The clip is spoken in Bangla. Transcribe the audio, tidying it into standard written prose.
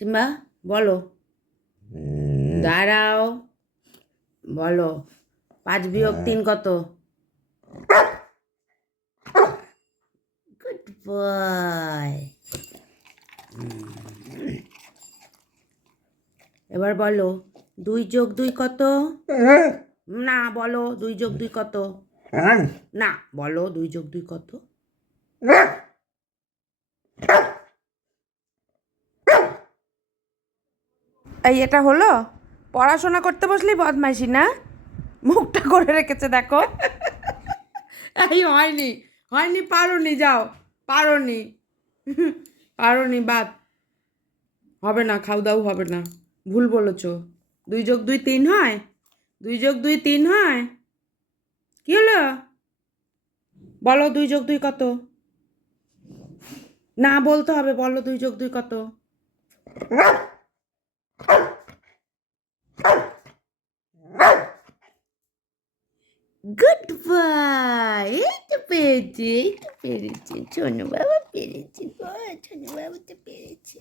সিম্বা বলো, দাঁড়াও, বলো 5 বিয়োগ 3 কত? Good boy. এবার বলো 2 যোগ 2 কত? না বলো 2 যোগ 2 কত? না বলো 2 যোগ 2 কত? এই এটা হলো? পড়াশোনা করতে বসলেই বদমাইশি না? মুখটা করে রেখেছে দেখো। এই হয়নি, হয়নি, পারোনি, যাও, পারোনি, পারোনি, বাদ, হবে না, খাও দাও হবে না, ভুল বলেছ। 2 যোগ 2 3 হয়? 2 যোগ 2 3 হয়? কি হলো? বলো 2 যোগ 2 কত? না বলতে হবে, বলো 2 যোগ 2 কত? গুড বয়, এই তো পেরেছি, এই তো পেরেছি, ছোনু বাবা পেরেছি গো, ছোনু বাবা তো পেরেছি।